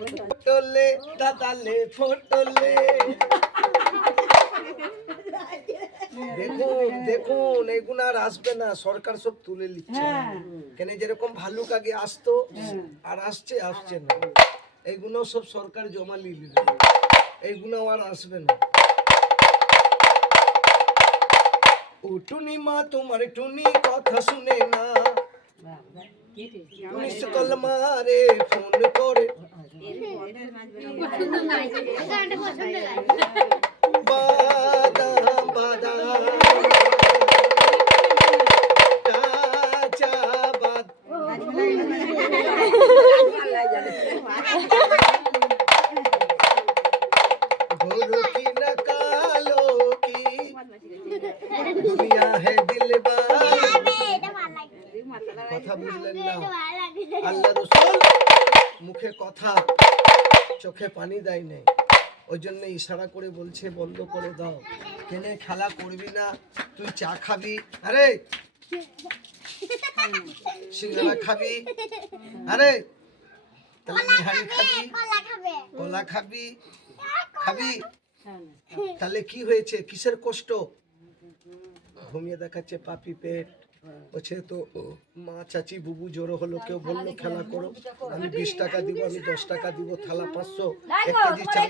ফোটলে দাদালে ফোটলে। দেখুন দেখুন, এগুলো আর আসবে না, সরকার সব তুলে নিচ্ছে। কেন যেরকম ভালুক আগে আসতো আর আসছে না, এইগুলো সব সরকার জমা নিয়ে নিল, এইগুলো আর আসবে না। ও টুনি মা তোমার টুনি কথা শুনে না, মিস কল মারে ফোন করে, বাদাম বাদাম কাঁচা गोरो की न कालो की दुनिया है दिलवार। কথা বুঝলেন না? আল্লাহ রাসূল মুখে কথা চোখে পানি দেয় নাই, ওই জন্য ইশারা করে বলছে বন্ধ করে দাও। কেনে খেলা করবি না, তুই চা খাবি, আরে সিঙ্গারা খাবি, আরে তাহলে নিহারি খাবি, কলা খাবি, খাবি, তাহলে কি হয়েছে, কিসের কষ্ট? ঘুমিয়ে দেখাচ্ছে পাপি পেট, বলছে তো মা চাচি বুবু জোর হলো, কেউ বললো খেলা করো, আমি 20 টাকা দিব, আমি 10 টাকা দিব, থালা 500, 1 কেজি চাল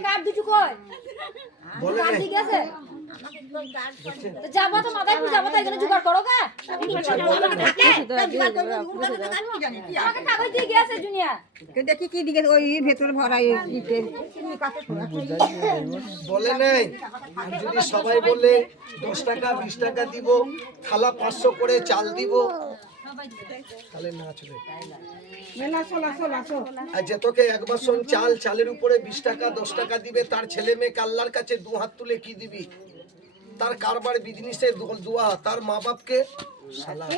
বলে নাই। যাবো তো মাথায় পুরো যাবো তো এখানে জোগাড় করো গা, আমাকে কাগজ দিয়ে গেছে জুনিয়া, দেখি কি দিকে ওই ভেতর ভরাই বলে নাই। আর যদি সবাই বলে 10 টাকা 20 টাকা দিব, থালা 500 করে চাল দিব, তাহলে নাচবে। আর যে তোকে 1 বাসন চাল, চালের উপরে 20 টাকা 10 টাকা দিবে, তার ছেলে মেয়ে আল্লাহর কাছে 2 হাত তুলে কি দিবি? তার কারবার বিজনেসের দোয়া, তার মা বাপকে সালাম।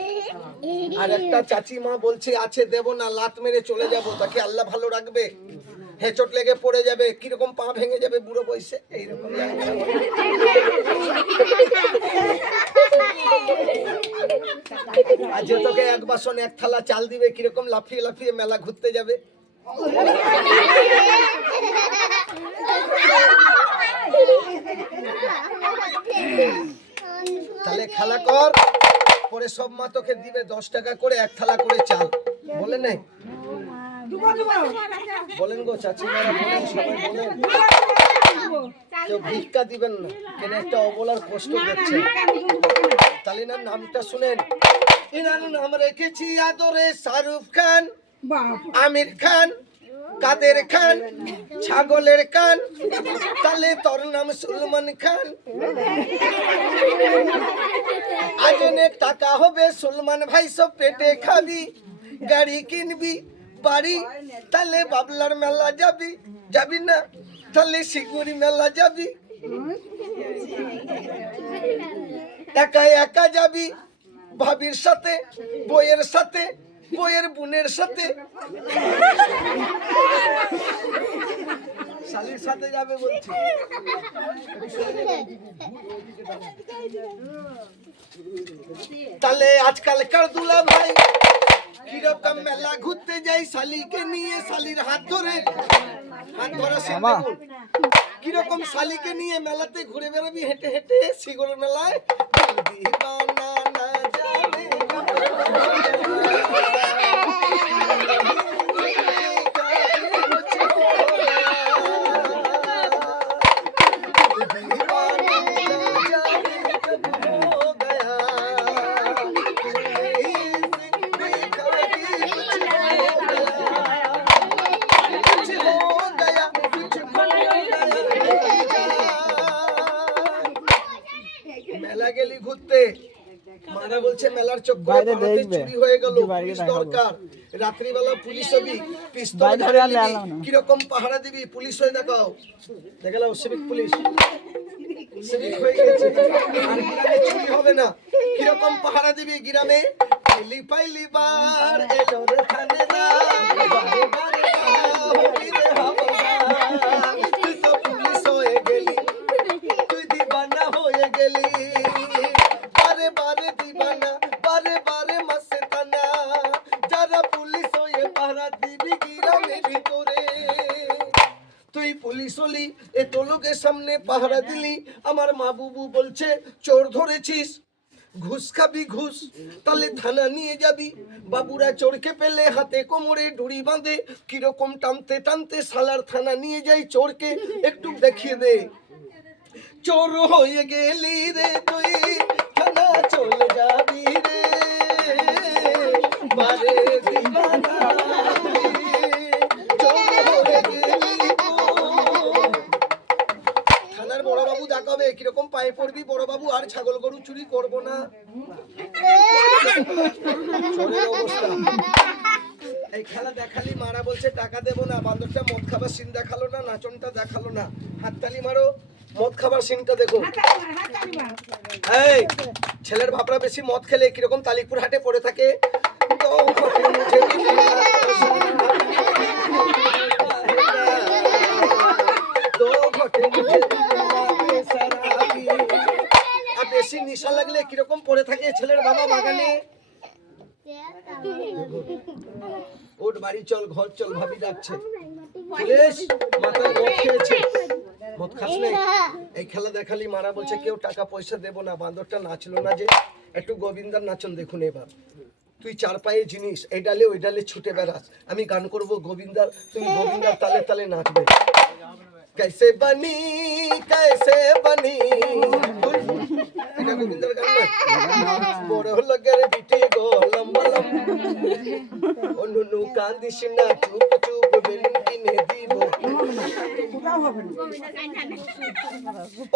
আর একটা চাচি মা বলছে আছে দেব না, লাত মেরে চলে যাব, তাকে আল্লাহ ভালো রাখবে? হেঁচট লেগে পড়ে যাবে, কিরকম পা ভেঙে যাবে বুড়ো বয়সে, এইরকম আর যে তোকে 1 বাসন 1 থালা চাল দিবে, কিরকম লাফিয়ে লাফিয়ে মেলা ঘুরতে যাবে। তাহলে খেলা কর, পরে সব মা তোকে দিবে 10 টাকা করে 1 থালা করে চাল, বলে নাই? বলেন গো চাচিমারা, বলেন, সবাই বলেন, কেউ ভিক্ষা দিবেন না, কেন একটা অবলার কষ্ট করছে। তাহলে না নামটা শুনেন, এনার নাম রেখেছি আদরে শাহরুখ খান, আমির খান, কাদের খান, ছাগলের খান, তাহলে তোর নাম সুলমান খান। আজ অনেক টাকা হবে সুলমান ভাই, সব পেটে খাবি, গাড়ি কিনবি, বাড়ি, তাহলে বাবলার মেলা যাবি, যাবি না? তাহলে শিগুড়ি মেলা যাবি, একা একা যাবি, ভাবির সাথে, বইয়ের সাথে, বইয়ের বোনের সাথে, শালির সাথে যাবে বলছি। তাহলে আজকালকার দুলা ভাই কিরকম মেলা ঘুরতে যাই, শালিকে নিয়ে, শালির হাত ধরে, হাত ধরা শিখবে। কিরকম শালিকে নিয়ে মেলাতে ঘুরে বেড়াবি হেঁটে হেঁটে, শিগর মেলায় দিবানা না জানে ঘুরতে। মারা বলছে মেলার চক্করে চুরি হয়ে গেল, পুলিশ দরকার, রাত্রিবেলা পুলিশ হবি, পিস্তল কিরকম পাহারা দিবি, পুলিশ হয়ে দেখাও, দেখালাও সিভিক পুলিশ, সিভিক হয়ে গেছে, আর গ্রামে চুরি হবে না, কিরকম পাহারা দিবি গ্রামে? পাইলি পাইলি বার এলো রে থানেদার, বারে বারে হবি রে হাওলাদার, তুই তো পুলিশ হয়ে গেলি, তুই দিবানা হয়ে গেলি, বারে বারে দিবানা, বারে বারে মাস্তানা, যারা পুলিশ হয়ে পাহারা দিবি গ্রামের ভিতরে। তুই পুলিশ হলি, এত লোকের সামনে পাহারা দিলি, আমার মা বুবু বলছে চোর ধরেছিস, ঘুষ খাবি ঘুষ, তাহলে থানা নিয়ে যাবি। বাবুরা চোরকে পেলে হাতে কোমরে ডুরি বাঁধে, কিরকম টানতে টানতে সালার থানা নিয়ে যাই চোরকে, একটু দেখিয়ে দে। চোর হয়ে গেলি রে তুই, থানা চলে যাবি রে, বারে দিবানা চোর হয়ে গেলি তুই। থানার বড় বাবু দেখাবে কিরকম পায়ে পড়বি, বড় বাবু আর ছাগল গরু চুরি করবো না। চোরের অবস্থা। এই খেলা দেখালি, মারা বলছে টাকা দেবো না, বান্দরটা মদ খাবার সিন দেখালো না, নাচনটা দেখালো না, হাততালি মারো, মদ খাবার সিনটা দেখো। এই ছেলের ভাবরা বেশি মদ খেলে কিরকম তালিকপুর হাটে পড়ে থাকে। আর বেশি নেশা লাগলে কিরকম পড়ে থাকে ছেলের বাবা বাগানে। ওর বাড়ি চল, ঘর চল, ভাবি ডাকছে। পুলিশ মাথায় মদ খেয়েছে, মদ খাস নাই। এই খেলা দেখালি, মারা বলছে কেউ টাকা পয়সা দেবো না, বান্দরটা নাচলো না যে, একটু গোবিন্দার নাচন দেখুন এবার। তুই চার পায়ে জিনিস, এই ডালে ওই ডালে ছুটে বেড়াস, আমি গান করবো গোবিন্দার, তুমি গোবিন্দার তালে তালে নাচবে। कैसे बनी এটা গোবিন্দার গান না? বড় লগের বিটি গো লম্বা লম্বা, ও নুনু কান্দিস না, চুপ চুপ বেলুন কিনে দিব।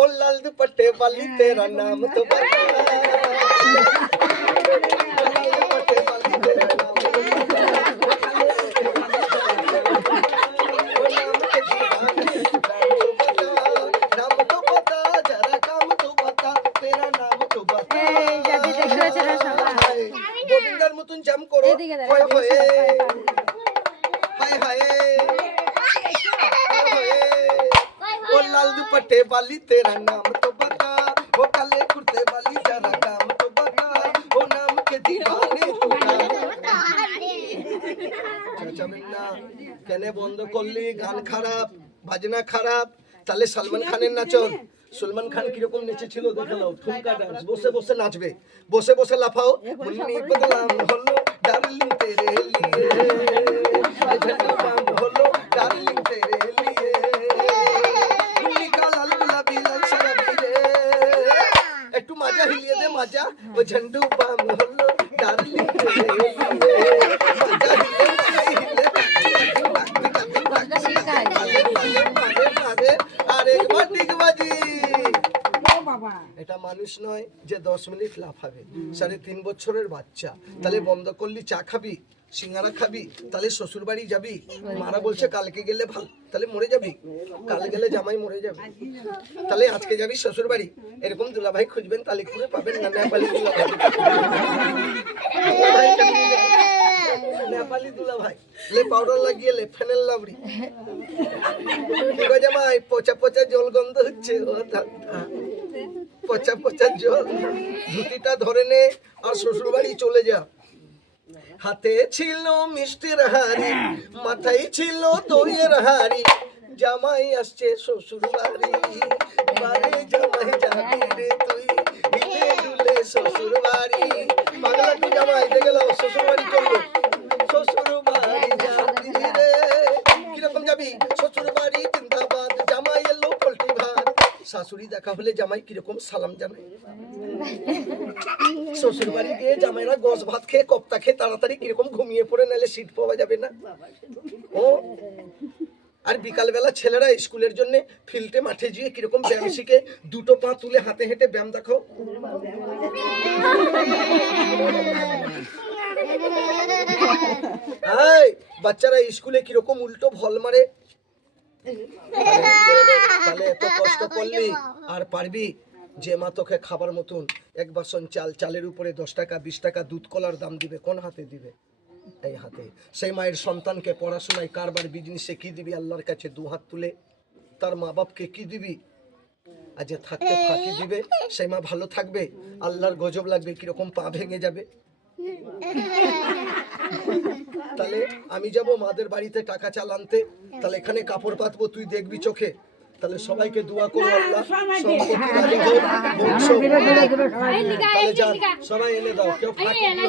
ও লাল দুপট্টে वाली तेरा नाम तो बता, গোবিন্দার মতন জাম করো। ও লাল দুপট্টে वाली तेरा नाम तो बता, वो काले कुर्ते वाली जरा काम तो बता, वो नाम के दीवाने तू না। কেন বন্ধ করলি? গান খারাপ, বাজনা খারাপ। তাহলে সালমান খানের নাচন, সলমান খান কিরকম নেচেছিল দেখালো, ঠুমকা ডান্স, বসে বসে নাচবে, বসে বসে লাফাও। মুন্নি বদলাম হলো ডার্লিং তেরে লিয়ে, ঝন্ডুবাম হলো ডার্লিং তেরে লিয়ে, মুন্নি কালাল গুলাবি লাল শরাবি রে, একটু মাজা হিলিয়ে দে মাজা, ও ঝন্ডুবাম হলো ডার্লিং তেরে লিয়ে, মাজা হিলে এটা মানুষ নয় যে 10 মিনিট লাফাবে। 3.5 বছরের বাচ্চা, তাহলে বন্ধ করলি চা খাবি, সিঙ্গারা খাবি, তাহলে শ্বশুর বাড়ি যাবি। মারা বলছে কালকে গেলে ভালো, তাহলে মরে যাবি, কাল গেলে জামাই মরে যাবে, তাহলে আজকে যাবি শ্বশুর বাড়ি। এরকম দুলাভাই খুঁজবেন, তালিকপুরে পাবেন না, নেপালি দুলাভাই, নেপালি দুলাভাই, লে পাউডার লাগিয়ে লে ফেনেল লাবড়ি। জামাই পচা পচা জল গন্ধ হচ্ছে, ও পচা পচা জল, ধুতিটা ধরে নে আর শ্বশুর বাড়ি চলে যা। হাতে ছিল মিষ্টির হাড়ি, মাথায় ছিল দইয়ের হাড়ি, জামাই আসছে শ্বশুর বাড়ি, বাড়ি জামাই যাবি রে তুই, হিলে দুলে শ্বশুর বাড়ি। বাংলা কি জামাই দেখে গেল শ্বশুর বাড়ি চললো, শ্বশুর বাড়ি যাবি রে, কিরকম যাবি? শ্বশুর বাড়ি জিন্দাবাদ, জামাই এলো পোল্ট্রি ভাত। শাশুড়ি দেখা হলে জামাই কিরকম সালাম জানায়। শ্বশুর বাড়ি গিয়ে জামাইরা গোস ভাত খেয়ে কপ্তা খেয়ে তাড়াতাড়ি কিরকম ঘুমিয়ে পড়ে, নাহলে সিট পাওয়া যাবে না। ও আর বিকাল বেলা ছেলেরা স্কুলের জন্য ফিল্ডে মাঠে গিয়ে কিরকম ব্যায়াম শিখে, দুটো পা তুলে হাতে হেঁটে ব্যায়াম দেখাও। বাচ্চারা স্কুলে কিরকম উল্টো ভল মারে। তাহলে এত কষ্ট করলি আর পারবি? যে মা তোকে খাবার মতন এক বাসন চাল, চালের উপরে 10 টাকা 20 টাকা দুধ কলার দাম দিবে, কোন হাতে দিবে? এই হাতে। সেই মায়ের সন্তানকে পড়াশোনায় কারবার বিজনেসে কি দিবি? আল্লাহর কাছে 2 হাত তুলে। তার মা বাপকে কি দিবি? আর যে থাকতে ফাঁকি দিবে, সেই মা ভালো থাকবে? আল্লাহর গজব লাগবে, কিরকম পা ভেঙে যাবে। তাহলে আমি যাব মাদের বাড়িতে টাকা চাল আনতে, তাহলে এখানে কাপড় পাতবো, তুই দেখবি চোখে। তাহলে সবাইকে দোয়া করো আল্লাহ সম্পত্তি রাজা হোক, বংশ হোক। তাহলে যান সবাই এনে দাও, কেউ ফাঁকি দিও না।